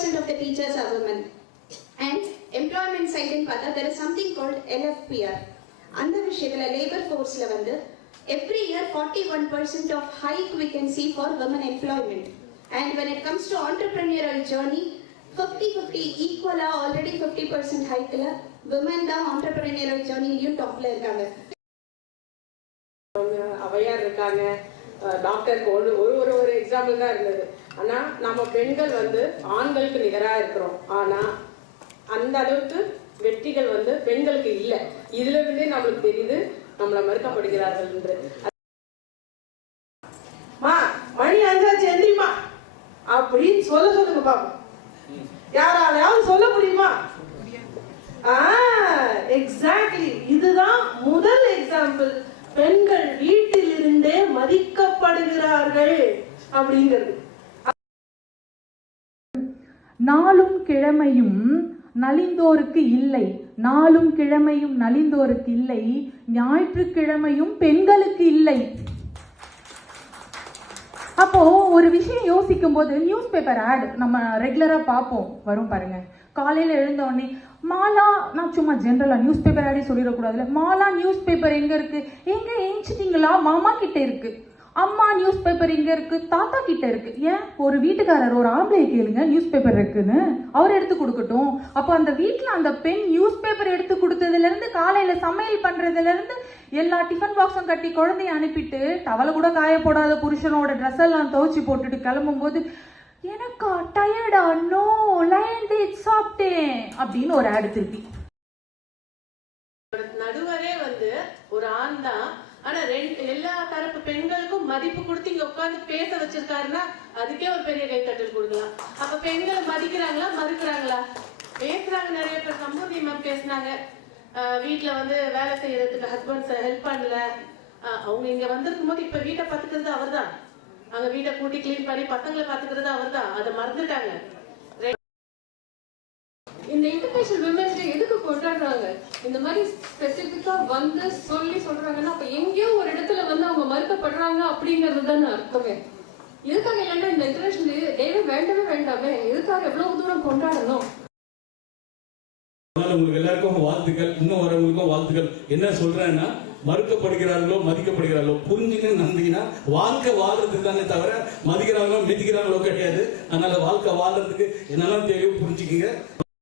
50% of the teachers are women. And employment side in Pata, there is something called LFPR. And the labor force every year 41% of hike we can see for women employment. And when it comes to entrepreneurial journey, 50-50 equal already 50% hike women the entrepreneurial journey top la irukanga. அவையார் இருக்காங்க, டாக்டருக்கு ஒரு example தான் இருந்தது. ஆனா நம்ம பெண்கள் ஆண்களுக்கு நிகரா இருக்கிறோம். ஆனா அந்த அளவுக்கு வெற்றிகள் பெண்களுக்கு இல்ல. இதுல இருந்தே நம்மளுக்கு தெரியுது நம்மள மறுக்கப்படுகிறார்கள் என்று. மணி 5 எந்திரிமா அப்படின்னு சொல்லுங்க பாப்போம். யாராலையாவது சொல்ல முடியுமா? எக்ஸாக்ட்லி, இதுதான் முதல் எக்ஸாம்பிள். பெண்கள் வீட்டில் இருந்தே மதிக்கப்படுகிறார்கள் அப்படிங்கிறது. நாளும் கிழமையும் நலிந்தோருக்கு இல்லை, நாளும் கிழமையும் நலிந்தோருக்கு இல்லை, ஞாயிற்றுக்கிழமையும் பெண்களுக்கு இல்லை. அப்போ ஒரு விஷயம் யோசிக்கும் போது நியூஸ் பேப்பர் ஆட் நம்ம ரெகுலரா பார்ப்போம், வரும் பாருங்க. காலையில எழுந்த உடனே மாலா, நான் சும்மா ஜென்ரலா நியூஸ் பேப்பர் ஆடி சொல்லிடக்கூடாதுல, மாலா நியூஸ் பேப்பர் எங்க இருக்கு, எங்க ஏஞ்சிட்டீங்களா, மாமா கிட்ட இருக்கு. அம்மா நியூஸ் பேப்பர் எங்க இருக்கு, தாத்தா கிட்ட இருக்கு. ஏன் ஒரு வீட்டுக்காரர் ஒரு ஆம்பளை கேளுங்க நியூஸ் பேப்பர் இருக்குன்னு, அவர் எடுத்து கொடுக்கட்டும். அப்போ அந்த வீட்டுல அந்த பெண் நியூஸ் பேப்பர் எடுத்து கொடுத்ததுல இருந்து காலையில சமையல் பண்றதுல இருந்து எல்லா டிஃபன் பாக்ஸும் கட்டி குழந்தைய அனுப்பிட்டு டவலை கூட காய போடாத புருஷனோட ட்ரெஸ் எல்லாம் துவச்சி போட்டுட்டு கிளம்பும் போது எனக்கா டயர்டா, நோ லயன் டேட் சாப்பிட்டேன் அப்படின்னு ஒரு ஆடு திருப்பி. நடுவரே ஒரு ஆண் தான். ஆனா எல்லா தரப்பு பெண்களுக்கும் மதிப்பு கொடுத்து இங்க உட்கார்ந்து பேச வச்சிருக்காருன்னா அதுக்கே ஒரு பெரிய கைத்தட்டல் கொடுக்கலாம். அப்ப பெண்களை மதிக்கிறாங்களா மறுக்கிறாங்களா? பேசுறாங்க. நிறைய பேர் சம்பூர்ணி மேம் பேசினாங்க, வீட்டுல வேலை செய்யறதுக்கு ஹஸ்பண்ட் ஹெல்ப் பண்ணல. அவங்க இங்க வந்திருக்கும் போது இப்ப வீட்டை பாத்துக்கிறது அவர் தான், அங்க வீட்டை கூட்டி கிளீன் பண்ணி பசங்களை பாத்துக்கிறது அவர் தான். அதை மறந்துட்டாங்க. இந்த இன்டர்நேஷனல் விமென்ஸ் டே எதுக்கு கொண்டாடுறாங்க? இந்த மாதிரி ஸ்பெசிபிக்கா சொல்லி சொல்றாங்கன்னா அப்ப எங்கேயோ ஒரு இடத்துல அவங்க மறுக்கப்படுறாங்க அப்படிங்கிறது தானே அர்த்தமே. எதுக்காக இல்லைன்னா இந்த இன்டர்நேஷனல் டேவே வேண்டவே வேண்டாமே, எதுக்காக எவ்வளவு தூரம் கொண்டாடணும்? உங்களுக்கு எல்லாருக்கும் வாழ்த்துக்கள், இன்னும் வரவங்களுக்கும் வாழ்த்துக்கள். என்ன சொல்றேன்னா, மறுக்கப்படுகிறார்களோ மதிக்கப்படுகிறார்களோ புரிஞ்சுங்க, நம்பிங்கன்னா வாழ்க்கை வாழ்றதுக்கு தானே தவிர மதிக்கிறாங்களோ மிதிக்கிறாங்களோ கிடையாது. அதனால வாழ்க்கை வாழ்றதுக்கு என்னெல்லாம் தேவையோ புரிஞ்சுக்குங்க.